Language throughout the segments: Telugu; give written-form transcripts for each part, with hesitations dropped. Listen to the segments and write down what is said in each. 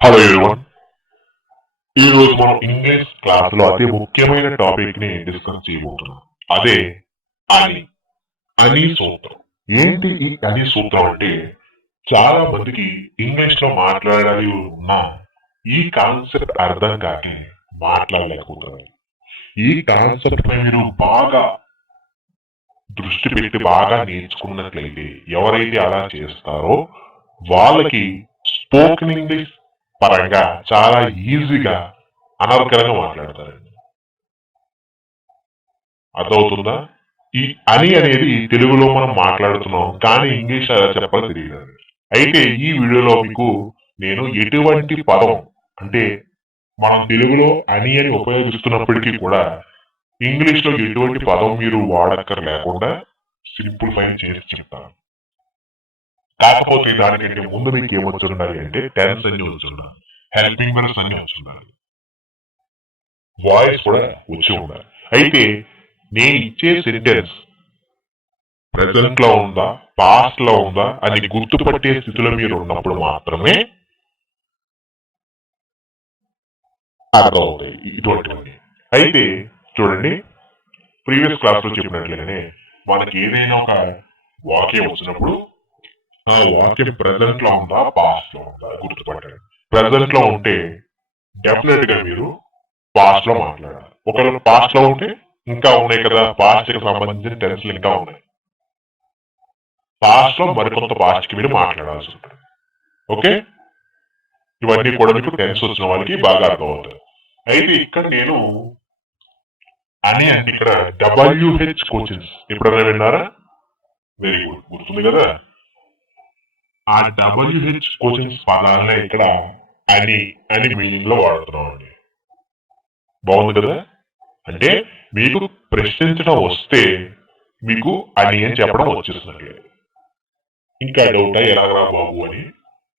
Hello everyone. ఈ రోజు మనం ఇంగ్లీష్ క్లాస్ లో అతి ముఖ్యమైన టాపిక్ ని డిస్కస్ చేయబోతున్నాం. అదే అని అని సూత్రం. ఏంటి ఈ అని సూత్రం అంటే చాలా మందికి ఇంగ్లీష్ లో మాట్లాడాలి ఉన్నా ఈ కాన్సెప్ట్ అర్థం కాక మాట్లాడలేకపోతున్నారు. ఈ కాన్సెప్ట్ పై మీరు బాగా దృష్టి పెట్టి బాగా నేర్చుకున్నట్లయితే ఎవరైతే అలా చేస్తారో వాళ్ళకి స్పోకెన్ ఇంగ్లీష్ పరంగా చాలా ఈజీగా అనర్గళంగా మాట్లాడతారండి. అర్థమవుతుందా? ఈ అని అనేది తెలుగులో మనం మాట్లాడుతున్నాం, కానీ ఇంగ్లీష్ అలా చెప్పాలో తెలియదు. అయితే ఈ వీడియోలో మీకు నేను ఎటువంటి పదం అంటే మనం తెలుగులో అని అని ఉపయోగిస్తున్నప్పటికీ కూడా ఇంగ్లీష్ లో ఎటువంటి పదం మీరు వాడక్కర్ లేకుండా సింప్లిఫై చేసి చెప్తాను. కాకపోతే దానికంటే ముందు మీకు ఏమొచ్చి ఉండాలి అంటే టెన్స్ అన్ని వచ్చి ఉండాలి, హెల్పింగ్ వర్బ్స్ అన్ని వచ్చి ఉండాలి, వాయిస్ కూడా వచ్చి ఉండాలి. అయితే నేను ఇచ్చే సెంటెన్స్ ప్రెసెంట్ లో ఉందా పాస్ట్ లో ఉందా అని గుర్తుపట్టే స్థితిలో మీరు ఉన్నప్పుడు మాత్రమే అర్థమవుతాయి ఇటువంటివన్నీ. అయితే చూడండి, ప్రీవియస్ క్లాస్ లో చెప్పినట్లుగానే మనకి ఏదైనా ఒక వాక్యం వచ్చినప్పుడు ఆ వాక్యం ప్రెసెంట్ లో ఉందా పాస్ట్ లో ఉందా గుర్తుపట్టండి. ప్రెసెంట్ లో ఉంటే డెఫినెట్ గా మీరు పాస్ట్ లో మాట్లాడాలి. ఒకవేళ పాస్ట్ లో ఉంటే ఇంకా ఉన్నాయి కదా, పాస్ట్ కి సంబంధించిన టెన్స్లు ఇంకా ఉన్నాయి. పాస్ట్ లో మరికొంత పాస్ట్ కి మీరు మాట్లాడాల్సి ఉంటుంది. ఓకే, ఇవన్నీ కూడా మీకు టెన్స్ వచ్చిన వాళ్ళకి బాగా అర్థమవుతాయి. అయితే ఇక్కడ నేను అని అంటే ఇక్కడ WH కోచింగ్స్ ఎప్పుడైనా విన్నారా? వెరీ గుడ్, గుర్తుంది కదా. ఆ WH కోచింగ్స్ పదాలనే ఇక్కడ అని అని మీనింగ్ లో వాడుతున్నాం అండి. బాగుంది కదా. అంటే మీకు ప్రశ్నించడం వస్తే మీకు అని అని చెప్పడం వచ్చేసినట్లే. ఇంకా డౌట్ ఎలాగరా బాబు అని.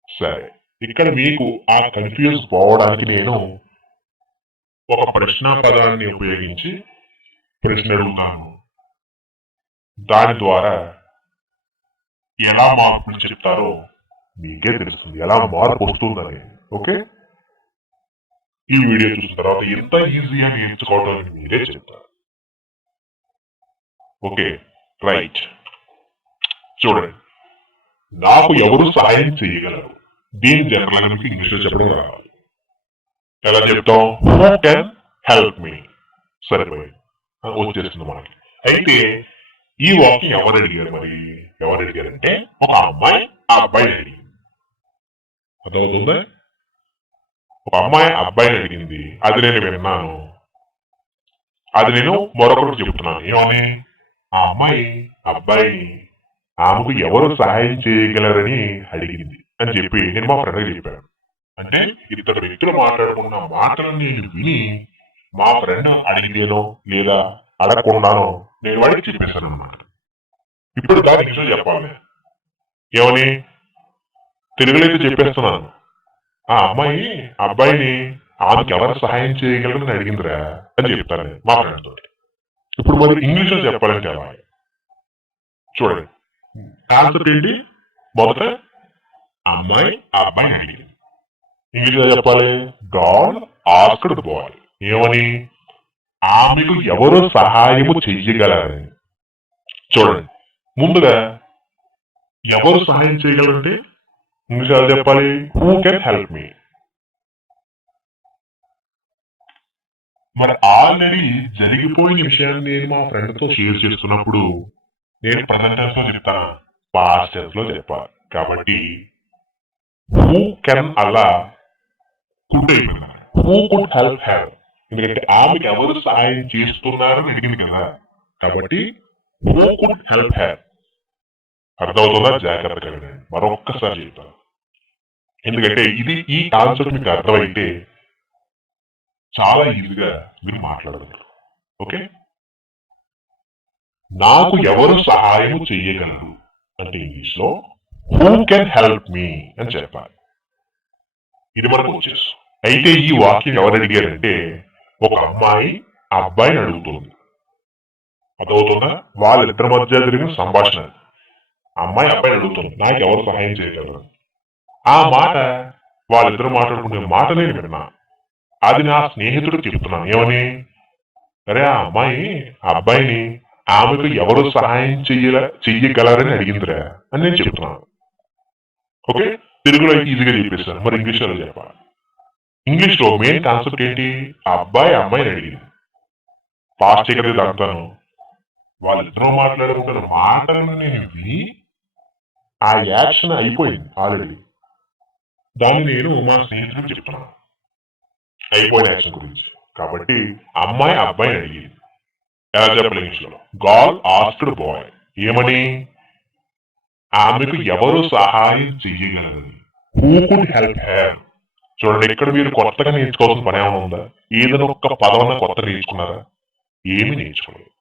సరే, ఇక్కడ మీకు ఆ కన్ఫ్యూజ్ పోవడానికి నేను ఒక ప్రశ్న పదాన్ని ఉపయోగించి ప్రశ్న అడుగుతాను. దాని ద్వారా ఎలా మార్పులు చెప్తారో మీకే తెలుస్తుంది, ఎలా మార్పు వస్తుందని. ఓకే, ఈ వీడియో చూసిన తర్వాత ఎంత ఈజీగా నేర్చుకోవడం మీరే చెప్తారు. Okay right. చూడండి, నాకు ఎవరు సహాయం చేయగలరు, దీని జనరల్ గా మీకు ఇంగ్లీష్ లో చెప్పడం రావాలి. ఎలా చెప్తాం? Who can help me. సరిపోయింది, వచ్చేస్తుంది మనకి. అయితే ఈ వాక్యం ఎవరు అడిగారు? మరి ఎవరు అడిగారంటే ఒక అమ్మాయి ఆ అబ్బాయిని అడిగింది. అర్థమవుతుందా? ఒక అమ్మాయి అబ్బాయిని అడిగింది, అది నేను విన్నాను, అది నేను మరొకరికి చెప్తున్నాను. ఏమని? ఆ అమ్మాయి అబ్బాయిని ఆమెకు ఎవరు సహాయం చేయగలరని అడిగింది అని చెప్పి నేను మా ఫ్రెండ్కి చెప్పాను. అంటే ఇద్దరు వ్యక్తులు మాట్లాడుకున్న మాటలను నేను విని మా ఫ్రెండ్ అడిగితేనో లేదా అడగకుండానో నేను వాడికి చెప్పేశాను అనమాట. ఇప్పుడు దాని ఇంగ్లీష్లో చెప్పాలి. ఏమని? తెలుగులో అయితే చెప్పేస్తున్నాను, ఆ అమ్మాయి అబ్బాయిని ఆమెకి ఎవరు సహాయం చేయగలరని అడిగిందిరా అని చెప్తాను నేను మా ఫ్రెండ్ తోటి. ఇప్పుడు మరి ఇంగ్లీష్ లో చెప్పాలంటే ఎలా? చూడండి, కాన్సెప్ట్ ఏంటి? మొదట అమ్మాయి ఆ అబ్బాయిని అడిగింది. ఇంగ్లీష్ లో చెప్పాలి, గాడ్ ఆస్క్డ్ ద బాయ్. ఏమని? ఆమెకు ఎవరు సహాయము చెయ్యగలరని. చూడండి, ముందుగా ఎవరు సహాయం చేయగలరంటే ఇంగ్లీష్ లో చెప్పాలి, హూ కెన్ హెల్ప్ మీ. మరి ఆల్రెడీ జరిగిపోయిన విషయాన్ని నేను మా ఫ్రెండ్ తో షేర్ చేస్తున్నప్పుడు నేను ప్రజెంట్ టెన్స్ లో చెప్తాను, పాస్ట్ టెన్స్ లో చెప్పాలి. కాబట్టి హూ కెన్ అలా కుడ్ అయిపోయింది, హూ కుడ్ హెల్ప్ హెర్. ఎందుకంటే ఆమెకి ఎవరు సహాయం చేస్తున్నారని అడిగింది కదా, కాబట్టి హూ కుడ్ హెల్ప్ హెర్. అర్థమవుతుందా? జాగ్రత్తగా వినండి, మరొక్కసారి చెప్తాను. ఎందుకంటే ఇది ఈ కాన్సెప్ట్ మీకు అర్థమైతే చాలా ఈజీగా మీరు మాట్లాడగలరు. ఓకే, నాకు ఎవరు సహాయం చెయ్యగలరు అంటే ఇంగ్లీష్ లో హూ కెన్ హెల్ప్ మీ అని చెప్పాలి. ఇది మనకు వచ్చేసి. అయితే ఈ వాక్యం ఎవరు అడిగారంటే ఒక అమ్మాయి ఆ అబ్బాయిని అడుగుతుంది. అదవుతుందా? వాళ్ళిద్దరి మధ్య జరిగిన సంభాషణ. అమ్మాయి అబ్బాయిని అడుగుతుంది, నాకు ఎవరు సహాయం చేయగలరు. ఆ మాట వాళ్ళిద్దరు మాట్లాడుకునే మాట నేను విన్నా. అది నా స్నేహితుడు చెప్తున్నాను. ఏమని? అరే ఆ అమ్మాయి ఆ అబ్బాయిని ఆమెకు ఎవరు సహాయం చెయ్యగలరని అడిగిందిరా అని నేను చెప్తున్నాను. ఓకే, తెలుగులో అయితే ఈజీగా చెప్పేస్తాను, మరి ఇంగ్లీష్ లో చెప్పాలి. ఇంగ్లీష్ లో మెయిన్ కాన్సెప్ట్ ఏంటి? ఆ అబ్బాయి అమ్మాయిని అడిగింది. పాస్ట్ కదా దాంతాను. వాళ్ళిద్దరూ మాట్లాడుకుంటున్న మాటలను నేను విని ఆ యాక్షన్ అయిపోయింది ఆల్రెడీ. దాన్ని నేను మా స్నేహితుడికి చెప్తున్నాను అయిపోయిన యాక్షన్ గురించి. కాబట్టి అమ్మాయి అబ్బాయిని అడిగింది. ఎలా చెప్పాలి ఇంగ్లీష్ లో? Gal asked boy. ఏమని? ఆమెకు ఎవరు సహాయం చెయ్యగలరని. Who could help her. చూడండి, ఇక్కడ మీరు కొత్తగా నేర్చుకోవాల్సిన పని ఏమైనా ఉందా? ఏదైనా ఒక్క పదం కొత్తగా నేర్చుకున్నారా? ఏమి నేర్చుకోలేదు.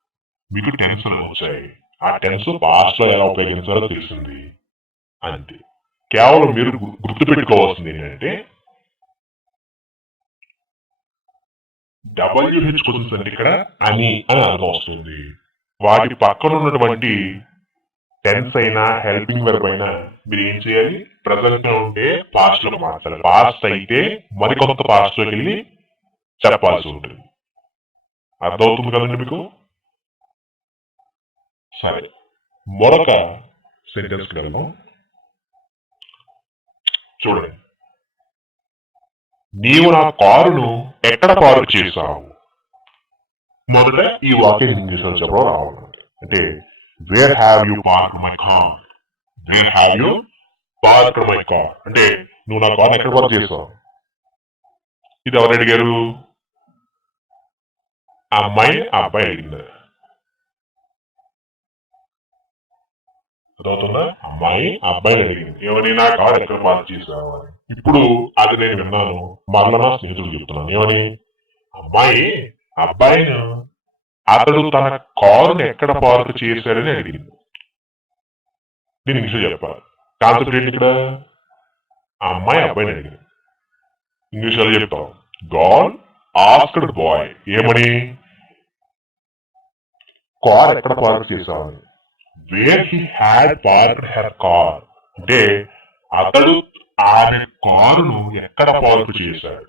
మీకు టెన్స్ వచ్చాయి, ఆ టెన్స్ పాస్ట్ లో ఎలా ఉపయోగించాలో తెలిసింది, అంతే. కేవలం మీరు గుర్తుపెట్టుకోవాల్సింది ఏంటంటే WH క్వశ్చన్స్ అంటే ఇక్కడ అని అర్థం వస్తుంది. వాటి పక్కన ఉన్నటువంటి టెన్స్ అయినా హెల్పింగ్ వెర్బ్ అయినా మీరు ఏం చేయాలి? ప్రెసెంట్ లో ఉంటే పాస్ట్ లోకి మార్చాలి. పాస్ట్ అయితే మరికొంత పాస్ట్ లోకి వెళ్ళి చెప్పాల్సి ఉంటుంది. అర్థమవుతుంది కదండి మీకు? సరే, మరొక సెంటెన్స్ వెళ్దాం. చూడండి, నీవు నా కారును ఎక్కడ పార్క్ చేశావు? మొదట ఈ వాక్యం ఇంగ్లీష్ లో చెప్పడం రావాలి. అంటే where have you park my car? Where have you park my car అంటే నువ్వు నా కార్ ఎక్కడ పార్క్ చేసావు? ఇది ఎవరు అడిగారు? అమ్మాయి అబ్బాయి అడిగింది. అర్థమవుతుందా? అమ్మాయి అబ్బాయిని అడిగింది. ఏమని? నా కార్ ఎక్కడ పార్క్ చేసావు అని. ఇప్పుడు అది నేను విన్నాను, మరలా నా స్నేహితుడు చెప్తున్నాను. ఏమని? అమ్మాయి అబ్బాయిని అతడు తన కారుని ఎక్కడ పార్క్ చేశాడని అడిగింది. నేను ఇంగ్లీష్ చెప్పాలి. కాన్సెప్ట్ ఏంటి ఇక్కడ? అమ్మాయి అబ్బాయిని అడిగింది. ఇంగ్లీష్ లో చెప్తాం. Gal asked boy. ఏమని? కార్ ఎక్కడ పార్క్ చేశావని. Where he had park her car అంటే అతడు ఆమె కారును ఎక్కడ పార్క్ చేశాడు.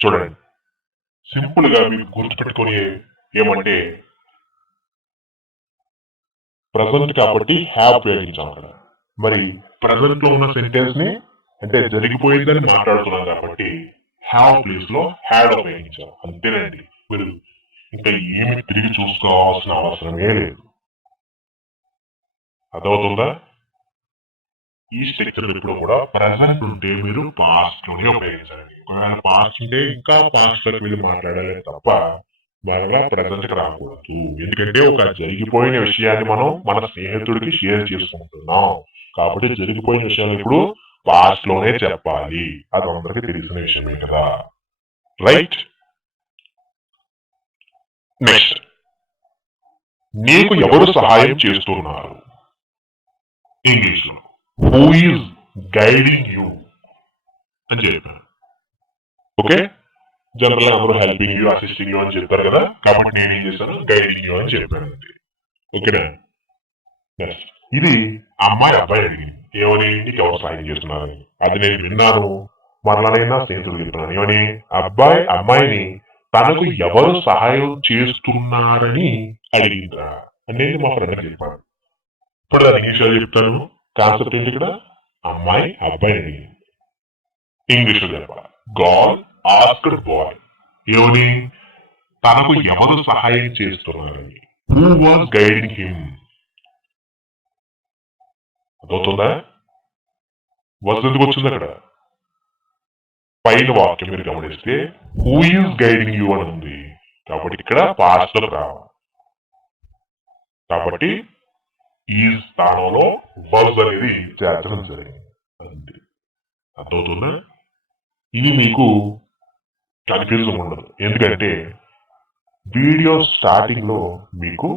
చూడండి, సింపుల్ గా మీకు గుర్తుపెట్టుకుని ఏమంటే ప్రజెంట్ కాబట్టి హ్యావ్ ఉపయోగించాం అక్కడ. మరి ప్రజెంట్ లో ఉన్న సెంటెన్స్ ని అంటే జరిగిపోయిందని మాట్లాడుతున్నాం కాబట్టి హ్యావ్ ప్లేస్ లో హ్యాడ్ ఉపయోగించాం. అంతేనండి, మీరు ఇంకా ఏమి తిరిగి చూసుకోవాల్సిన అవసరమే లేదు. అర్థమవుతుందా? ఈ స్ట్రక్చర్ ఎప్పుడు కూడా ప్రెసెంట్ ఉంటే మీరు పాస్ట్ లోనే ఉపయోగించాలి. ఒకవేళ పాస్ట్ ఉంటే ఇంకా పాస్ట్ లోకి వెళ్ళి మాట్లాడాలి తప్ప మరలా ప్రెసెంట్ కి రాకూడదు. ఎందుకంటే ఒక జరిగిపోయిన విషయాన్ని మనం మన స్నేహితుడికి షేర్ చేసుకుంటున్నాం కాబట్టి జరిగిపోయిన విషయాలు ఇప్పుడు పాస్ట్ లోనే చెప్పాలి. అది అందరికీ తెలిసిన విషయమే కదా, రైట్? నెక్స్ట్, నీకు ఎవరు సహాయం చేస్తున్నారు? ఇంగ్లీష్ లో హూ ఈజ్ గైడింగ్ యూ అని చెప్పారు. ఓకే, జనరల్ గా అందరూ హెల్పింగ్ యూ, అసిస్టింగ్ యూ అని చెప్పారు కదా, కాబట్టి నేను ఏం చేశాను? గైడింగ్ యూ అని చెప్పాను. ఓకేనా? ఇది అమ్మాయి అబ్బాయి అడిగింది. ఏమని? నీకు ఎవరు సహాయం చేస్తున్నారని. అది నేను విన్నాను, మరలనైనా స్నేహితుడు చెప్తున్నాను. ఏమని? అబ్బాయి అమ్మాయిని తనకు ఎవరు సహాయం చేస్తున్నారని అడిగిందా అనేది మా ఫ్రెండ్ చెప్పాను. ఇప్పుడు దాని ఇంగ్లీష్ లో చెప్తాను. కాన్సెప్ట్ ఏంటి ఇక్కడ? అమ్మాయి అబ్బాయి అడిగింది. ఇంగ్లీష్ లో చెప్పాలి. God asked boy. ఏమని? తనకు ఎవరు సహాయం చేస్తున్నారని. Who was guiding him. అర్థమవుతుందా? వస్తుంది వచ్చింది అక్కడ పైన వాక్యం మీరు గమనిస్తే హూ ఈజ్ గైడింగ్ యూ అని ఉంది కాబట్టి ఇక్కడ పాస్ట్ లో రావాలి. కాబట్టి ఈ స్థానంలో వాజ్ అనేది చేర్చడం జరిగింది. అంతే. అర్థమవుతుందా? ఇది మీకు కన్ఫ్యూజన్ ఉండదు, ఎందుకంటే వీడియో స్టార్టింగ్ లో మీకు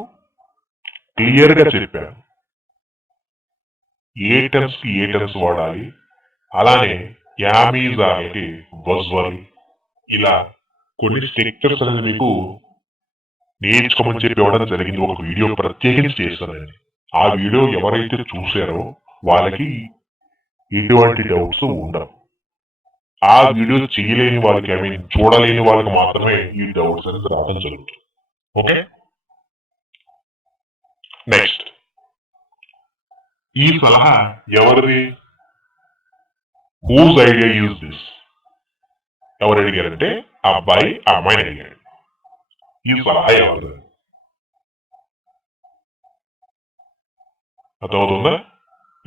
క్లియర్ గా చెప్పాను ఏ టెన్స్ కి ఏ టెన్స్ వాడాలి, అలానే యామీజాకి వజ్వల్, ఇలా కొన్ని స్ట్రక్చర్స్ అనేది మీకు నేర్చుకోమని చెప్పి ఇవ్వడం జరిగింది. ఒక వీడియో ప్రత్యేకించి చేస్తానండి. ఆ వీడియో ఎవరైతే చూసారో వాళ్ళకి ఎటువంటి డౌట్స్ ఉండవు. ఆ వీడియోస్ చేయలేని వాళ్ళకి చూడలేని వాళ్ళకి మాత్రమే ఈ డౌట్స్ అనేది రావడం జరుగుతుంది. ఓకే, నెక్స్ట్ ఈ సలహా ఎవరిది? Whose idea is this? ఎవరు అడిగారంటే అబ్బాయి అమ్మాయిని అడిగాడు. ఈ సలహా ఎవరిది? అర్థమవుతుందా?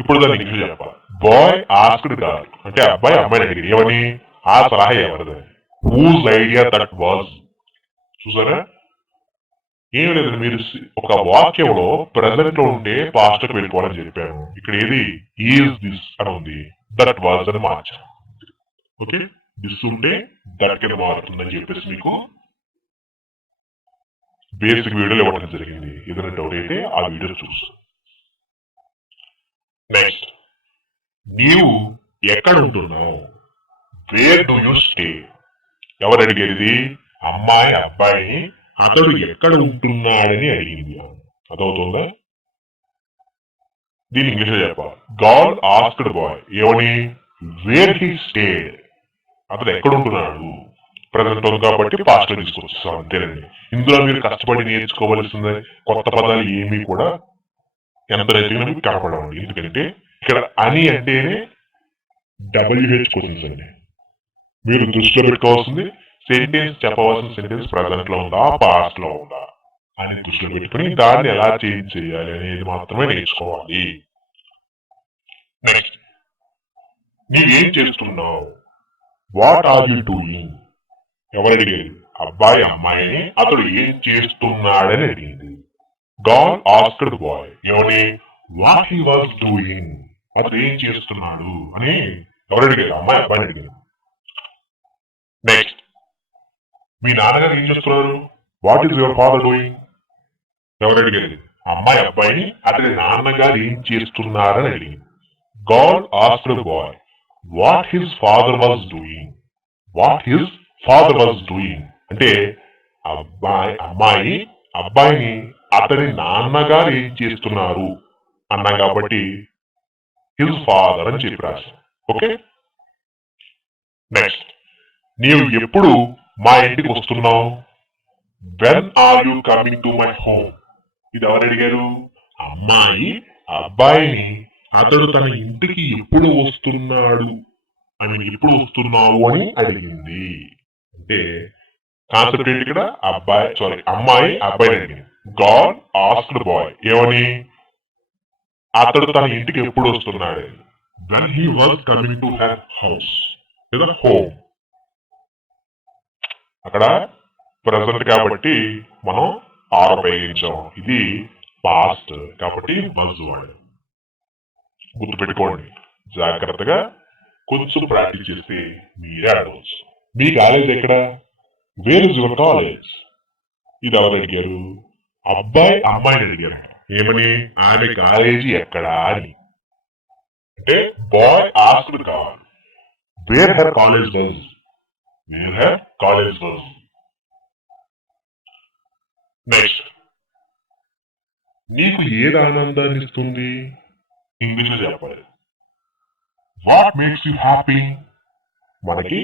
ఇప్పుడు దాన్ని ఇంగ్లీష్ చెప్పాలి. బాయ్ ఆస్క్డ్ గర్ల్ అంటే అబ్బాయి అమ్మాయిని అడిగాడు. ఏమని? ఆ సలహా ఎవరిది? Whose idea that was? చూసారా? ఏం లేదు, మీరు ఒక వాక్యంలో ప్రెసెంట్ లో ఉంటే పాస్ట్ కి వెళ్ళిపోవాలని చెప్పాను. ఇక్కడ ఏది? ఈజ్ దిస్ అని ఉంది, దట్ వాజ్ అని మార్చాను. ఓకే, దిస్ ఉంటే దట్ కింద మారుతుందని చెప్పేసి మీకు బేసిక్ వీడియోలో ఇవ్వడం జరిగింది. ఏదైనా డౌట్ అయితే ఆ వీడియో చూసు. నెక్స్ట్, నీవు ఎక్కడ ఉంటున్నావు? Where do you stay? ఎవరు అడిగేది? అమ్మాయి అబ్బాయిని అతడు ఎక్కడ ఉంటున్నాడని అడిగింది. అదవుతుందా? దీని ఇంగ్లీష్ చెప్పాలి. గర్ల్ ఆస్క్డ్ బాయ్ ఏమని? Where he stayed? అతడు ఎక్కడ ఉంటున్నాడు? ప్రజెంట్ ఉంది కాబట్టి పాస్ట్ లో తీసుకొచ్చేస్తాం, అంతేనండి. ఇందులో మీరు కష్టపడి నేర్చుకోవలసిన కొత్త పదాలు ఏమీ కూడా ఎంత రైతుగా మీకు కనపడవండి. ఎందుకంటే ఇక్కడ అని అంటేనే WH క్వశ్చన్స్ అండి. మీరు దృష్టిలో పెట్టుకోవాల్సింది సెంటెన్స్, చెప్పవలసిన సెంటెన్స్ ప్రజెంట్ లో ఉందా పాస్ట్ లో ఉందా అని దృష్టిలో పెట్టుకుని దాన్ని ఎలా చేంజ్ చేయాలి అనేది మాత్రమే నేర్చుకోవాలి. నెక్స్ట్, నీవేం చేస్తున్నావు? What are you doing? ఎవరు అడిగేది? అబ్బాయి అమ్మాయిని అతడు ఏం చేస్తున్నాడని అడిగింది. గర్ల్ ఆస్క్డ్ బాయ్ ఏమని? What he was doing? అతడు ఏం చేస్తున్నాడు అని ఎవరు అడిగారు? అమ్మాయి అబ్బాయిని అడిగారు. నెక్స్ట్, మీ నాన్నగారు ఏం చేస్తున్నారు? What is your father doing? ఎవరు అడిగేది? అమ్మాయి అబ్బాయిని అతడి నాన్నగారు ఏం చేస్తున్నారని అడిగింది. Girl asked boy what his father was doing. What his father was doing అంటే అమ్మాయి అబ్బాయిని అతడి నాన్నగారు ఏం చేస్తున్నారు అన్నాం కాబట్టి హిస్ ఫాదర్ అని చెప్పి రాశాం. ఓకే, నెక్స్ట్, నీవు ఎప్పుడు మా ఇంటికి వస్తున్నావు? When are you coming to my home? ఇది ఎవరు అడిగారు? అమ్మాయి అబ్బాయిని అతడు తన ఇంటికి ఎప్పుడు వస్తున్నాడు అని, ఎప్పుడు వస్తున్నావు అని అడిగింది. అంటే కాన్సెప్ట్ ఏంటి ఇక్కడ? అమ్మాయి అబ్బాయిని అడిగింది. గర్ల్ ఆస్క్డ్ బాయ్ ఏమని? అతడు తన ఇంటికి ఎప్పుడు వస్తున్నాడు? When he was coming to her house లేదా హోమ్. అక్కడ ప్రెసెంట్ కాబట్టి మనం ఆర్ ఉపయోగించాం. ఇది పాస్ట్ కాబట్టి వాజ్ వాడాం. గుర్తుపెట్టుకోండి, జాగ్రత్తగా కొంచెం ప్రాక్టీస్ చేస్తే మీరే ఆడవచ్చు. మీ కాలేజ్ ఎక్కడ? Where is your college? ఇది ఎవరు అడిగారు? అబ్బాయి అమ్మాయిని అడిగారు. ఏమని? ఆమె కాలేజీ ఎక్కడా అని. అంటే boy asked girl where her college was. Where her college was. Next, నీకు ఏది ఆనందాన్ని ఇస్తుంది? ఇంగ్లీష్ లో చెప్పాలి. What makes you happy? మనకి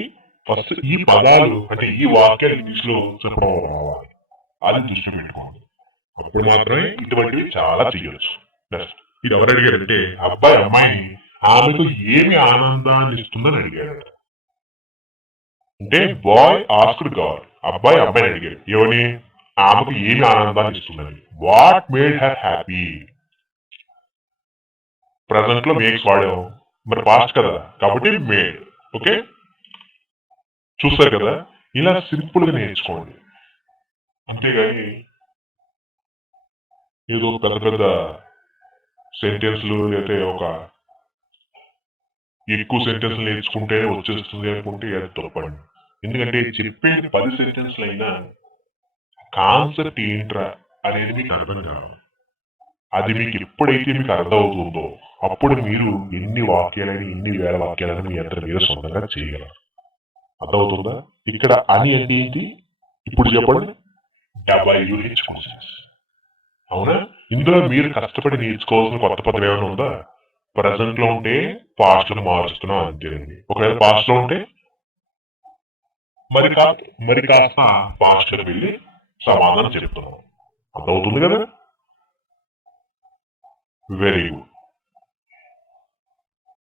ఫస్ట్ ఈ పదాలు అంటే ఈ వాక్యాలు ఇంగ్లీష్ లో చెప్పడం రావాలి, అది దృష్టి పెట్టుకోండి. అప్పుడు మాత్రమే ఇటువంటివి చాలా చేయొచ్చు. నెక్స్ట్, ఇది ఎవరు అడిగారంటే అబ్బాయి అమ్మాయిని ఆమెకు ఏమి ఆనందాన్ని ఇస్తుందని అడిగాడు. అంటే బాయ్ ఆస్క్డ్ గర్ల్, అబ్బాయి అబ్బాయిని అడిగాడు ఏమని? ఆమెకు ఏమి ఆనందాన్ని ఇస్తుందని. What made her happy? Present లో మేక్స్ వాడాం, మరి పాస్ట్ కదా కాబట్టి మేడ్. ఓకే, చూస్తారు కదా, ఇలా సింపుల్ గా నేర్చుకోండి. అంతేగాని ఏదో పెద్ద పెద్ద సెంటెన్స్లు అయితే ఒక ఎక్కువ సెంటెన్స్లు నేర్చుకుంటే వచ్చేస్తుంది అనుకుంటే అది తప్పండి. ఎందుకంటే చెప్పేది 10 సెంటెన్స్లు అయినా కాన్సెప్ట్ ఏంట్రా అనేది మీకు అర్థం కావాలి. అది మీకు ఎప్పుడైతే మీకు అర్థం అవుతుందో అప్పుడు మీరు ఎన్ని వాక్యాలని ఎన్ని వేల వాక్యాలని మీ అందరి మీద సొంతంగా చేయగలరు. అర్థమవుతుందా? ఇక్కడ అని అంటే ఏంటి ఇప్పుడు చెప్పండి? WH questions. అవునా? ఇందులో మీరు కష్టపడి నేర్చుకోవాల్సిన కొత్త పదం ఏమైనా ఉందా? ప్రజెంట్ లో ఉంటే పాస్ట్ ను మారుస్తున్నాం అంతేనండి. ఒకవేళ పాస్ట్ లో ఉంటే మరి కాస్త పాస్ట్ లో వెళ్ళి సమాధానం చెప్తున్నాం. అర్థమవుతుంది కదా? Very good.